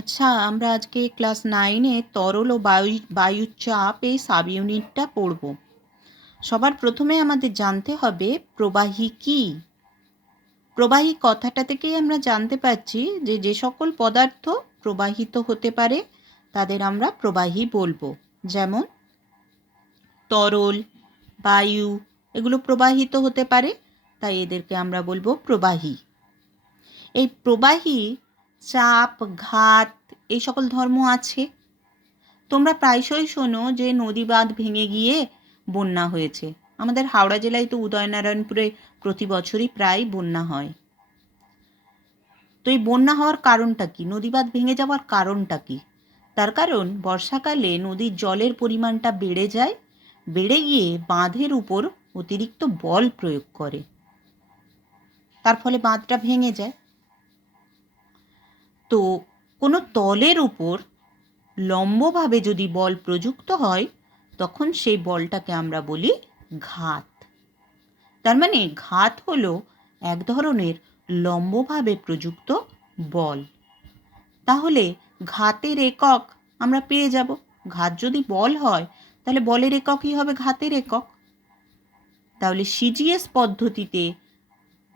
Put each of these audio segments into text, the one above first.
আচ্ছা, আমরা আজকে ক্লাস 9-এ তরল ও বায়ুর চাপ এই সাব ইউনিটটা পড়ব। সবার প্রথমে আমাদের জানতে হবে প্রবাহী কী। প্রবাহী কথাটা থেকেই আমরা জানতে পারছি যে যে সকল পদার্থ প্রবাহিত হতে পারে তাদের আমরা প্রবাহী বলবো। যেমন তরল, বায়ু এগুলো প্রবাহিত হতে পারে, তাই এদেরকে আমরা বলবো প্রবাহী। এই প্রবাহী চাপ, ঘাত এই সকল ধর্ম আছে। তোমরা প্রায়শই শোনো যে নদী বাঁধ ভেঙে গিয়ে বন্যা হয়েছে। আমাদের হাওড়া জেলায় তো উদয়নারায়ণপুরে প্রতি বছরই প্রায় বন্যা হয়। তো এই বন্যা হওয়ার কারণটা কি? নদী বাঁধ ভেঙে যাওয়ার কারণটা কি? তার কারণ বর্ষাকালে নদীর জলের পরিমাণটা বেড়ে যায়, বেড়ে গিয়ে বাঁধের উপর অতিরিক্ত বল প্রয়োগ করে, তার ফলে বাঁধটা ভেঙে যায়। তো কোনো তলের উপর লম্বভাবে যদি বল প্রযুক্ত হয় তখন সেই বলটাকে আমরা বলি ঘাত। তার মানে ঘাত হলো এক ধরনের লম্বভাবে প্রযুক্ত বল। তাহলে ঘাতের একক আমরা পেয়ে যাব। ঘাত যদি বল হয় তাহলে বলের এককই হবে ঘাতের একক। তাহলে সিজিএস পদ্ধতিতে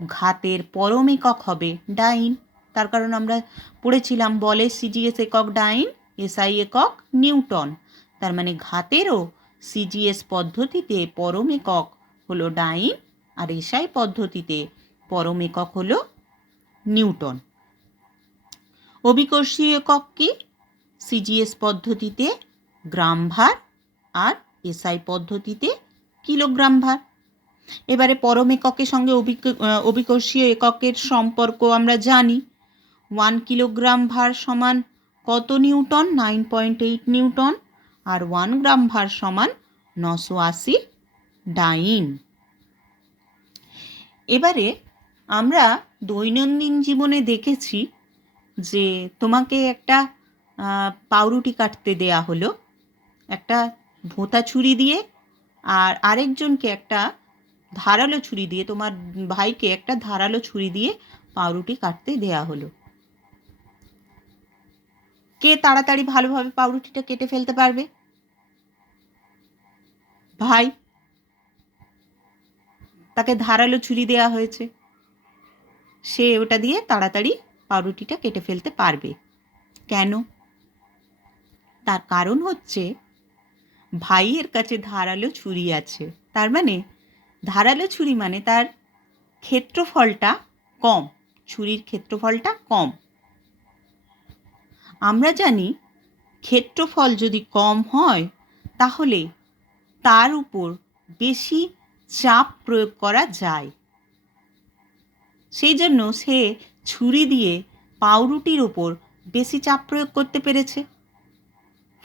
ঘাতের পরম একক হবে ডাইন। তার কারণ আমরা পড়েছিলাম বলের সিজিএস একক ডাইন, এসআই একক নিউটন। তার মানে ঘাতেরও সিজিএস পদ্ধতিতে পরম একক হলো ডাইন, আর এসআই পদ্ধতিতে পরম একক হলো নিউটন। অভিকর্ষীয় একক কি? সিজিএস পদ্ধতিতে গ্রাম ভার আর এসআই পদ্ধতিতে কিলোগ্রাম ভার। এবারে পরম এককের সঙ্গে অভিকর্ষীয় এককের সম্পর্ক আমরা জানি। 1 কিলোগ্রাম ভার সমান কত নিউটন? 9.8 নিউটন। আর 1 গ্রাম ভার সমান 980 ডাইন। এবারে আমরা দৈনন্দিন জীবনে দেখেছি যে তোমাকে একটা পাউরুটি কাটতে দেয়া হলো একটা ভোঁতা ছুরি দিয়ে, আর আরেকজনকে একটা ধারালো ছুরি দিয়ে, তোমার ভাইকে একটা ধারালো ছুরি দিয়ে পাউরুটি কাটতে দেয়া হলো। কে তাড়াতাড়ি ভালোভাবে পাউরুটিটা কেটে ফেলতে পারবে? ভাই। তাকে ধারালো ছুরি দেয়া হয়েছে, সে ওটা দিয়ে তাড়াতাড়ি পাউরুটিটা কেটে ফেলতে পারবে। কেন? তার কারণ হচ্ছে ভাইয়ের কাছে ধারালো ছুরি আছে। তার মানে ধারালো ছুরি মানে তার ক্ষেত্রফলটা কম, ছুরির ক্ষেত্রফলটা কম। আমরা জানি ক্ষেত্রফল যদি কম হয় তাহলে তার উপর বেশি চাপ প্রয়োগ করা যায়। সেই জন্য সে ছুরি দিয়ে পাউরুটির ওপর বেশি চাপ প্রয়োগ করতে পেরেছে,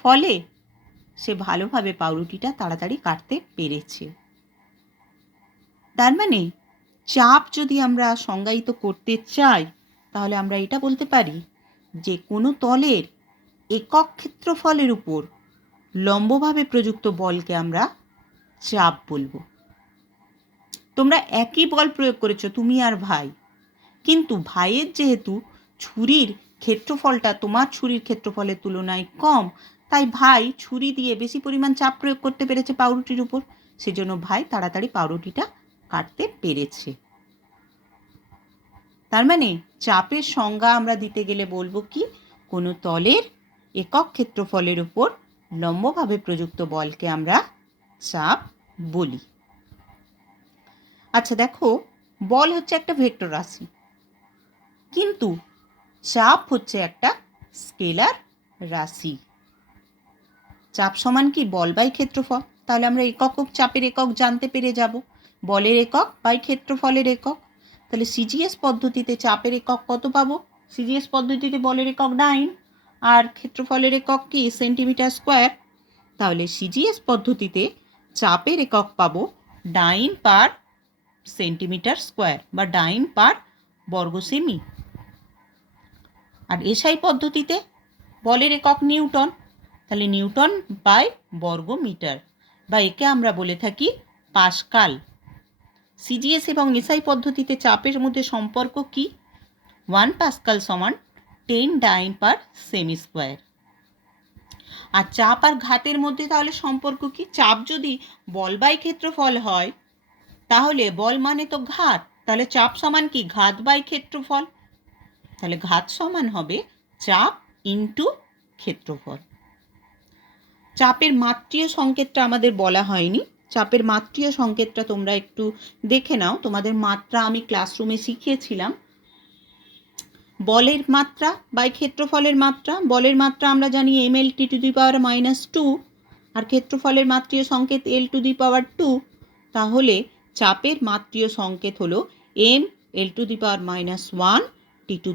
ফলে সে ভালোভাবে পাউরুটিটা তাড়াতাড়ি কাটতে পেরেছে। তার মানে চাপ যদি আমরা সংজ্ঞায়িত করতে চাই তাহলে আমরা এটা বলতে পারি যে কোনো তলের একক ক্ষেত্রফলের উপর লম্বভাবে প্রযুক্ত বলকে আমরা চাপ বলবো। তোমরা একই বল প্রয়োগ করেছো তুমি আর ভাই, কিন্তু ভাইয়ের যেহেতু ছুরির ক্ষেত্রফলটা তোমার ছুরির ক্ষেত্রফলের তুলনায় কম, তাই ভাই ছুরি দিয়ে বেশি পরিমাণ চাপ প্রয়োগ করতে পেরেছে পাউরুটির উপর, সেজন্য ভাই তাড়াতাড়ি পাউরুটিটা কাটতে পেরেছে। তার মানে চাপের সংজ্ঞা আমরা দিতে গেলে বলবো কি? কোনো তলের একক ক্ষেত্রফলের উপর লম্বভাবে প্রযুক্ত বলকে আমরা চাপ বলি। আচ্ছা দেখো, বল হচ্ছে একটা ভেক্টর রাশি, কিন্তু চাপ হচ্ছে একটা স্কেলার রাশি। চাপ সমান কি? বল বাই ক্ষেত্রফল। তাহলে আমরা একক চাপের একক জানতে পেরে যাব, বলের একক বাই ক্ষেত্রফলের একক। তাহলে সিজিএস পদ্ধতিতে চাপের একক কত পাবো? সিজিএস পদ্ধতিতে বলের একক ডাইন, আর ক্ষেত্রফলের একক কি? Centimetre square. তাহলে সিজিএস পদ্ধতিতে চাপের একক পাবো ডাইন পার সেন্টিমিটার স্কোয়ার বা ডাইন পার বর্গ সেমি। আর এসআই পদ্ধতিতে বলের একক নিউটন, তাহলে নিউটন বাই বর্গ মিটার, বা একে আমরা বলে থাকি পাস্কাল। সিজিএস এবং এসআই পদ্ধতিতে চাপের মধ্যে সম্পর্ক কি? 1 পাস্কাল সমান 10 ডাইন পার সেমি স্কোয়ার। আর চাপ আর ঘাতের মধ্যে তাহলে সম্পর্ক কি? চাপ যদি বল বাই ক্ষেত্রফল হয় তাহলে বল মানে তো ঘাত, তাহলে চাপ সমান কি? ঘাত বাই ক্ষেত্রফল। তাহলে ঘাত সমান হবে চাপ ইন্টু ক্ষেত্রফল। চাপের মাত্রীয় সংকেতটা আমাদের বলা হয়নি, চাপের মাত্রীয় সংকেতটা তোমরা একটু দেখে নাও, তোমাদের মাত্রা আমি ক্লাসরুমে শিখিয়েছিলাম। বলের মাত্রা বাই ক্ষেত্রফলের মাত্রা, বলের মাত্রা আমরা জানি mL/2, আর ক্ষেত্রফলের মাত্রীয় সংকেত L/2। তাহলে চাপের মাত্রীয় সংকেত হলো mL/1T2।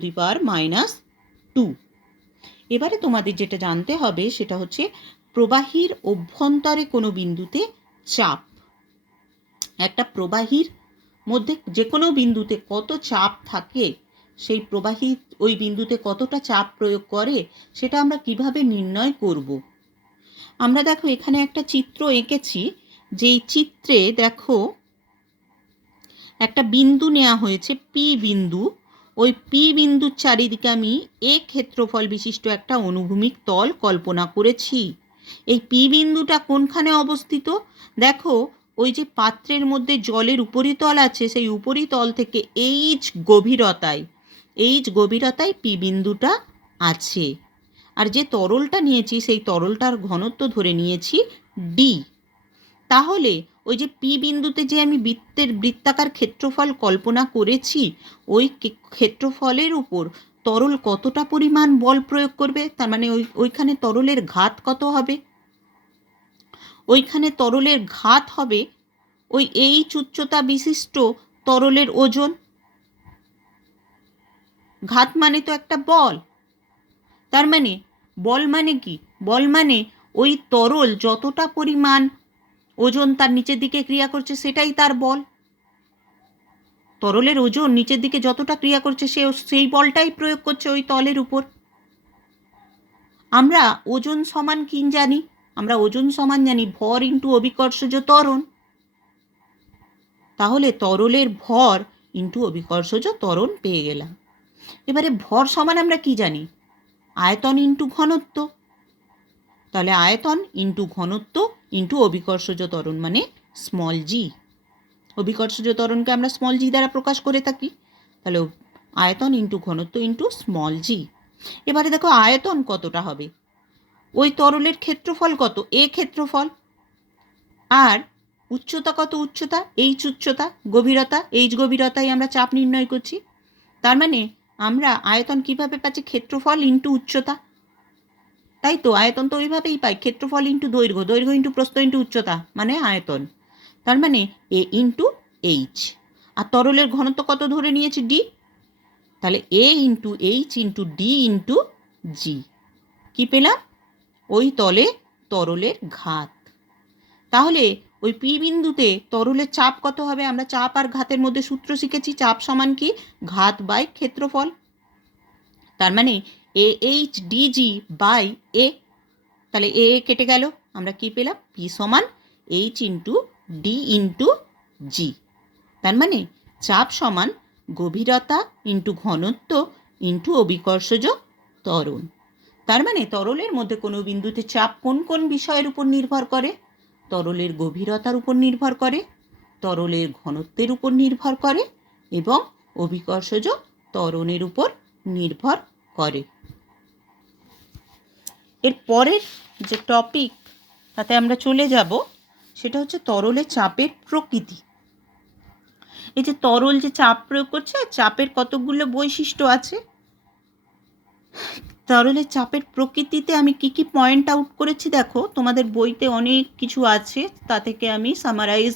এবারে তোমাদের যেটা জানতে হবে সেটা হচ্ছে প্রবাহীর অভ্যন্তরে কোনো বিন্দুতে চাপ। একটা প্রবাহীর মধ্যে যে কোনো বিন্দুতে কত চাপ থাকে, সেই প্রবাহী ওই বিন্দুতে কতটা চাপ প্রয়োগ করে, সেটা আমরা কিভাবে নির্ণয় করব। আমরা দেখো এখানে একটা চিত্র এঁকেছি, যেই চিত্রে দেখো একটা বিন্দু নেওয়া হয়েছে পি বিন্দু। ওই পি বিন্দুর চারিদিকে আমি এ ক্ষেত্রফল বিশিষ্ট একটা অনুভূমিক তল কল্পনা করেছি। এই পি বিন্দুটা কোনখানে অবস্থিত? দেখো ওই যে পাত্রের মধ্যে জলের উপরিতল আছে, সেই উপরিতল থেকে এইচ গভীরতায় পি বিন্দুটা আছে। আর যে তরলটা নিয়েছি সেই তরলটার ঘনত্ব ধরে নিয়েছি ডি। তাহলে ওই যে পি বিন্দুতে যে আমি বৃত্তাকার ক্ষেত্রফল কল্পনা করেছি, ওই ক্ষেত্রফলের উপর তরল কতটা পরিমাণ বল প্রয়োগ করবে, তার মানে ওইখানে তরলের ঘাত কত হবে? ওইখানে তরলের ঘাত হবে ওই এইচ উচ্চতা বিশিষ্ট তরলের ওজন। ঘাত মানে তো একটা বল, তার মানে বল মানে কি? বল মানে ওই তরল যতটা পরিমাণ ওজন তার নিচের দিকে ক্রিয়া করছে সেটাই তার বল। তরলের ওজন নিচের দিকে যতটা ক্রিয়া করছে সেই বলটাই প্রয়োগ করছে ওই তলের উপর। আমরা ওজন সমান কি জানি? আমরা ওজন সমান জানি ভর ইন্টু অভিকর্ষজ ত্বরণ। তাহলে তরলের ভর ইন্টু অভিকর্ষজ ত্বরণ পেয়ে গেলাম। এবারে ভর সমান আমরা কি জানি? আয়তন ইন্টু ঘনত্ব। তাহলে আয়তন ইন্টু ঘনত্ব ইন্টু অভিকর্ষজ ত্বরণ মানে স্মল জি। অভিকর্ষজ ত্বরণকে আমরা স্মল জি দ্বারা প্রকাশ করে থাকি। তাহলে আয়তন ইন্টু ঘনত্ব ইন্টু স্মল জি। এবারে দেখো আয়তন কতটা হবে? ওই তরলের ক্ষেত্রফল কত? এ ক্ষেত্রফল। আর উচ্চতা কত? উচ্চতা এইচ উচ্চতা, গভীরতা এইচ গভীরতায় আমরা চাপ নির্ণয় করছি। তার মানে আমরা আয়তন কিভাবে পাচ্ছি? ক্ষেত্রফল ইন্টু উচ্চতা। তাই তো, আয়তন তো ওইভাবেই পাই, ক্ষেত্রফল ইন্টু দৈর্ঘ্য, দৈর্ঘ্য ইন্টু প্রস্থ ইন্টু উচ্চতা মানে আয়তন। তার মানে এ ইন্টু এইচ। আর তরলের ঘনত্ব কত ধরে নিয়েছি? ডি। তাহলে A into H into D into G. কী পেলাম? ওই তলে তরলের ঘাত। তাহলে ওই পি বিন্দুতে তরলের চাপ কত হবে? আমরা চাপ আর ঘাতের মধ্যে সূত্র শিখেছি, চাপ সমান কি? ঘাত বাই ক্ষেত্রফল। তার মানে এ এইচ ডিজি বাই এ। তাহলে এ কেটে গেল, আমরা কি পেলাম? পি সমান এইচ ইন্টু ডি ইন্টু জি। তার মানে চাপ সমান গভীরতা ইন্টু ঘনত্ব ইন্টু অভিকর্ষজ ত্বরণ। তার মানে তরলের মধ্যে কোনো বিন্দুতে চাপ কোন কোন বিষয়ের উপর নির্ভর করে? তরলের গভীরতার উপর নির্ভর করে, তরলের ঘনত্বের উপর নির্ভর করে এবং অভিকর্ষজ ত্বরণের উপর নির্ভর করে। এর পরের যে টপিক তাতে আমরা চলে যাব সেটা হচ্ছে তরলের চাপের প্রকৃতি। এই যে তরল যে চাপ প্রয়োগ করছে, চাপের কতগুলো বৈশিষ্ট্য আছে। তরলের চাপের প্রকৃতিতে আমি কি কি পয়েন্ট আউট করেছি দেখো, তোমাদের বইতে অনেক কিছু আছে, তা থেকে আমি সামারাইজ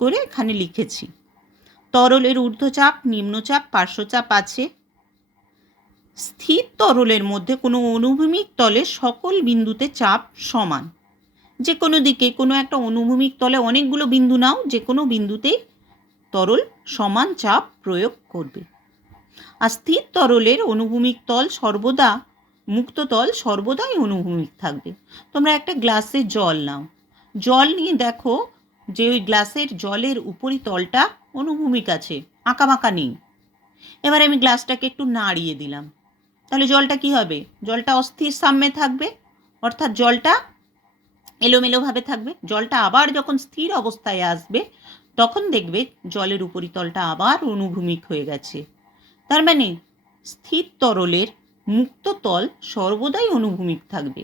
করে এখানে লিখেছি। তরলের ঊর্ধ্বচাপ, নিম্নচাপ, পার্শ্বচাপ আছে। স্থির তরলের মধ্যে কোনো অনুভূমিক তলে সকল বিন্দুতে চাপ সমান। যে কোনো দিকে কোনো একটা অনুভূমিক তলে অনেকগুলো বিন্দু নাও, যে কোনো বিন্দুতেই তরল সমান চাপ প্রয়োগ করবে। আর স্থির তরলের অনুভূমিক তল সর্বদা, মুক্ত তল সর্বদাই অনুভূমিক থাকবে। তোমরা একটা গ্লাসে জল নাও, জল নিয়ে দেখো যে ওই গ্লাসের জলের উপরিতলটা অনুভূমিক আছে, আঁকাবাঁকা নেই। এবার আমি গ্লাসটাকে একটু নাড়িয়ে দিলাম, তাহলে জলটা কি হবে? জলটা অস্থির সাম্যে থাকবে, অর্থাৎ জলটা এলোমেলোভাবে থাকবে। জলটা আবার যখন স্থির অবস্থায় আসবে তখন দেখবে জলের উপরিতলটা আবার অনুভূমিক হয়ে গেছে। তার মানে স্থির তরলের মুক্ত তল সর্বদাই অনুভূমিক থাকবে,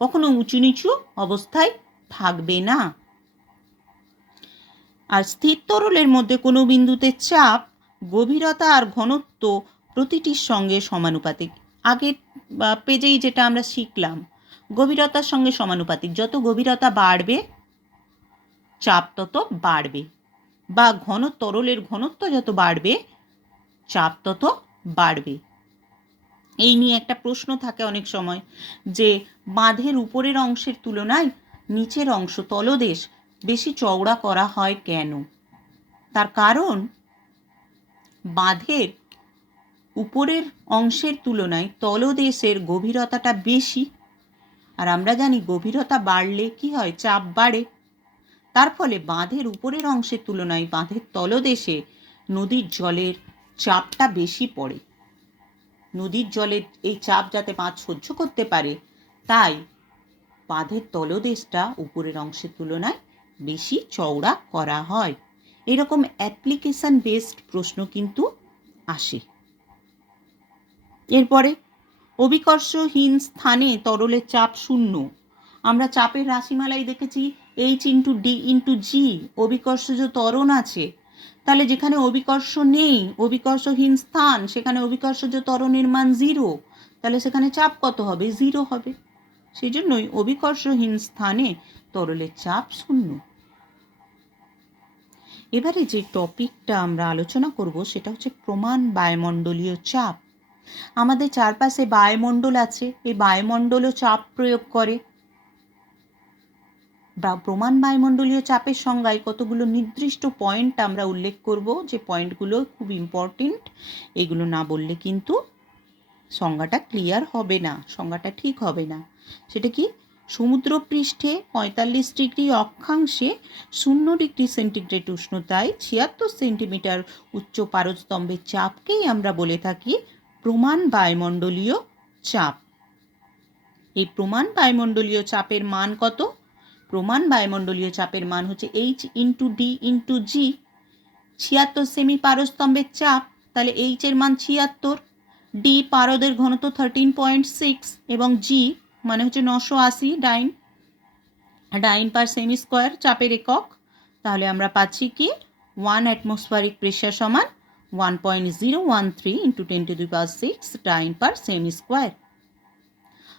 কখনো উঁচু নিচু অবস্থায় থাকবে না। আর স্থির তরলের মধ্যে কোনো বিন্দুতে চাপ, গভীরতা আর ঘনত্ব প্রতিটির সঙ্গে সমানুপাতিক। আগের পেজেই যেটা আমরা শিখলাম, গভীরতার সঙ্গে সমানুপাতিক। যত গভীরতা বাড়বে চাপ তত বাড়বে, বা তরলের ঘনত্ব যত বাড়বে চাপ তত বাড়বে। এই নিয়ে একটা প্রশ্ন থাকে অনেক সময় যে বাঁধের উপরের অংশের তুলনায় নিচের অংশ তলদেশ বেশি চওড়া করা হয় কেন? তার কারণ বাঁধের উপরের অংশের তুলনায় তলদেশের গভীরতাটা বেশি, আর আমরা জানি গভীরতা বাড়লে কি হয়? চাপ বাড়ে। তার ফলে বাঁধের উপরের অংশের তুলনায় বাঁধের তলদেশে নদীর জলের চাপটা বেশি পড়ে। নদীর জলের এই চাপ যাতে বাঁধ সহ্য করতে পারে, তাই বাঁধের তলদেশটা উপরের অংশের তুলনায় বেশি চওড়া করা হয়। এরকম অ্যাপ্লিকেশন বেসড প্রশ্ন কিন্তু আসে। এরপরে অভিকর্ষহীন স্থানে তরলের চাপ শূন্য। আমরা চাপের রাশিমালাই দেখেছি H*D*G। অভিকর্ষজ ত্বরণ আছে, তাহলে যেখানে অভিকর্ষ নেই, অভিকর্ষহীন স্থান, সেখানে অভিকর্ষজ ত্বরণের মান 0, তাহলে সেখানে চাপ কত হবে? 0 হবে। সেই জন্যই অভিকর্ষহীন স্থানে তরলের চাপ শূন্য। এবারে যে টপিকটা আমরা আলোচনা করব সেটা হচ্ছে প্রমাণ বায়ুমণ্ডলীয় চাপ। আমাদের চারপাশে বায়ুমণ্ডল আছে, এই বায়ুমণ্ডলও চাপ প্রয়োগ করে। প্রমাণ বায়ুমণ্ডলীয় চাপের সংজ্ঞায় কতগুলো নির্দিষ্ট পয়েন্ট আমরা উল্লেখ করব, যে পয়েন্টগুলো খুব ইম্পর্টেন্ট। এগুলো না বললে কিন্তু সংজ্ঞাটা ক্লিয়ার হবে না, সংজ্ঞাটা ঠিক হবে না। সেটা কি? সমুদ্রপৃষ্ঠে 45 ডিগ্রি অক্ষাংশে 0 ডিগ্রি সেন্টিগ্রেড উষ্ণতায় 76 সেন্টিমিটার উচ্চ পারস্তম্ভের চাপকেই আমরা বলে থাকি প্রমাণ বায়ুমণ্ডলীয় চাপ। এই প্রমাণ বায়ুমণ্ডলীয় চাপের মান কত? প্রমাণ বায়ুমণ্ডলীয় চাপের মান হচ্ছে H*D*G। 76 সেমি পারস্তম্ভের চাপ, তাহলে H এর মান 76, D পারদের ঘনত্ব 13.6 এবং G মানে হচ্ছে 980 ডাইন পার সেমি স্কোয়ার চাপের একক। তাহলে আমরা পাচ্ছি কি 1 অ্যাটমসফিয়ারিক প্রেশার সমান 1.013 × 10⁶ ডাইন পার সেমি স্কোয়ার।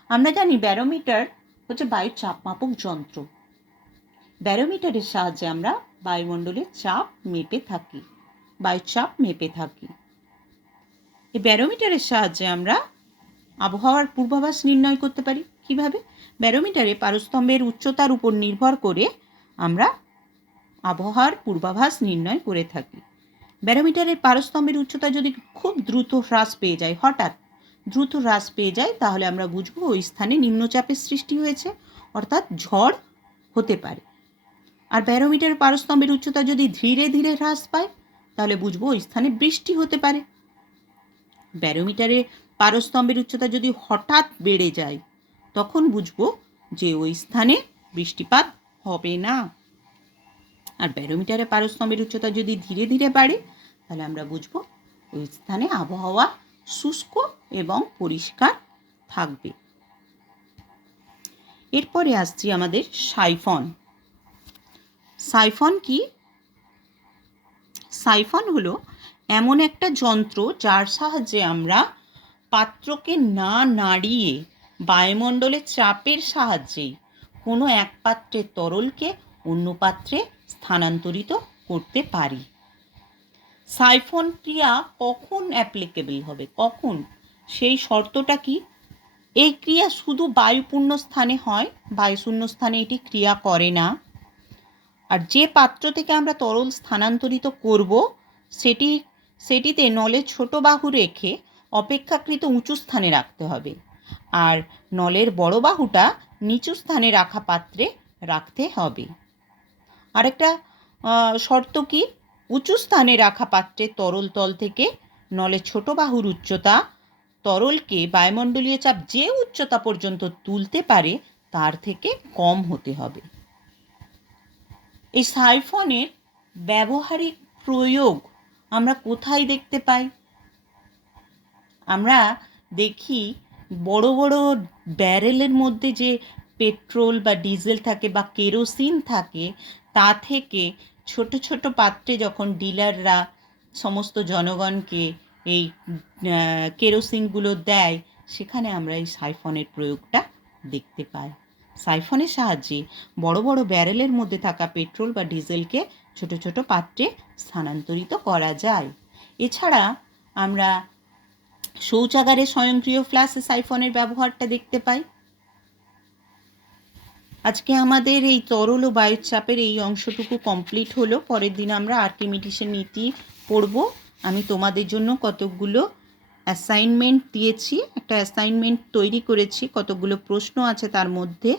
আমরা জানি ব্যারোমিটার হচ্ছে বায়ুর চাপমাপক যন্ত্র। ব্যারোমিটারের সাহায্যে আমরা বায়ুমণ্ডলের চাপ মেপে থাকি, বায়ুর চাপ মেপে থাকি। এই ব্যারোমিটারের সাহায্যে আমরা আবহাওয়ার পূর্বাভাস নির্ণয় করতে পারি। কিভাবে? ব্যারোমিটারে পারস্তম্ভের উচ্চতার উপর নির্ভর করে আমরা আবহাওয়ার পূর্বাভাস নির্ণয় করে থাকি। ব্যারোমিটারের পারস্তম্ভের উচ্চতা যদি খুব দ্রুত হ্রাস পেয়ে যায়, হঠাৎ দ্রুত হ্রাস পেয়ে যায়, তাহলে আমরা বুঝবো ওই স্থানে নিম্নচাপের সৃষ্টি হয়েছে, অর্থাৎ ঝড় হতে পারে। আর ব্যারোমিটারের পারস্তম্ভের উচ্চতা যদি ধীরে ধীরে হ্রাস পায়, তাহলে বুঝবো ওই স্থানে বৃষ্টি হতে পারে। ব্যারোমিটারের পারস্তম্ভের উচ্চতা যদি হঠাৎ বেড়ে যায়, তখন বুঝবো যে ওই স্থানে বৃষ্টিপাত হবে না। আর ব্যারোমিটারের পারস্তম্ভের উচ্চতা যদি ধীরে ধীরে বাড়ে, তাহলে আমরা বুঝবো ওই স্থানে আবহাওয়া শুষ্ক এবং পরিষ্কার থাকবে। এরপরে আসছি আমাদের সাইফন। সাইফন কি? সাইফন হলো এমন একটা যন্ত্র যার সাহায্যে আমরা পাত্রকে না নাড়িয়ে বায়ুমণ্ডলের চাপের সাহায্যেই কোনো এক পাত্রের তরলকে অন্য পাত্রে স্থানান্তরিত করতে পারি। সাইফন ক্রিয়া কখন অ্যাপ্লিকেবল হবে, কখন? সেই শর্তটা কি? এই ক্রিয়া শুধু বায়ুপূর্ণ স্থানে হয়, বায়ুশূন্য স্থানে এটি ক্রিয়া করে না। আর যে পাত্র থেকে আমরা তরল স্থানান্তরিত করব সেটিতে নলের ছোট বাহু রেখে অপেক্ষাকৃত উঁচু স্থানে রাখতে হবে, আর নলের বড় বাহুটা নিচু স্থানে রাখা পাত্রে রাখতে হবে। আরেকটা শর্ত কি? উঁচু স্থানে রাখা পাত্রে তরল তল থেকে নলে ছোট বাহুর উচ্চতা তরলকে বায়ুমণ্ডলীয় চাপ যে উচ্চতা পর্যন্ত তুলতে পারে তার থেকে কম হতে হবে। এই সাইফনের ব্যবহারিক প্রয়োগ আমরা কোথায় দেখতে পাই? আমরা দেখি বড় বড় ব্যারেলের মধ্যে যে পেট্রোল বা ডিজেল থাকে বা কেরোসিন থাকে, তা থেকে ছোট ছোট পাত্রে যখন ডিলাররা সমস্ত জনগণকে এই কেরোসিনগুলো দেয়, সেখানে আমরা এই সাইফনের প্রয়োগটা দেখতে পাই। সাইফনের সাহায্যে বড় বড় ব্যারেলের মধ্যে থাকা পেট্রোল বা ডিজেলকে ছোট ছোট পাত্রে স্থানান্তরিত করা যায়। এছাড়া আমরা শৌচাগারে স্বয়ংক্রিয় ফ্লাশে সাইফনের ব্যবহারটা দেখতে পাই। আজকে আমাদের এই তরল ও বায়ুচাপের এই অংশটুকু কমপ্লিট হলো। পরের দিন আমরা আর্কিমিডিসের নীতি পড়ব। আমি তোমাদের জন্য কতগুলো অ্যাসাইনমেন্ট দিয়েছি, একটা অ্যাসাইনমেন্ট তৈরি করেছি, কতগুলো প্রশ্ন আছে তার মধ্যে।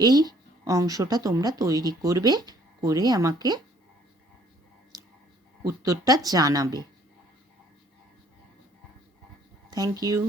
এই অংশটা তোমরা তৈরি করবে, করে আমাকে উত্তরটা জানাবে। Thank you.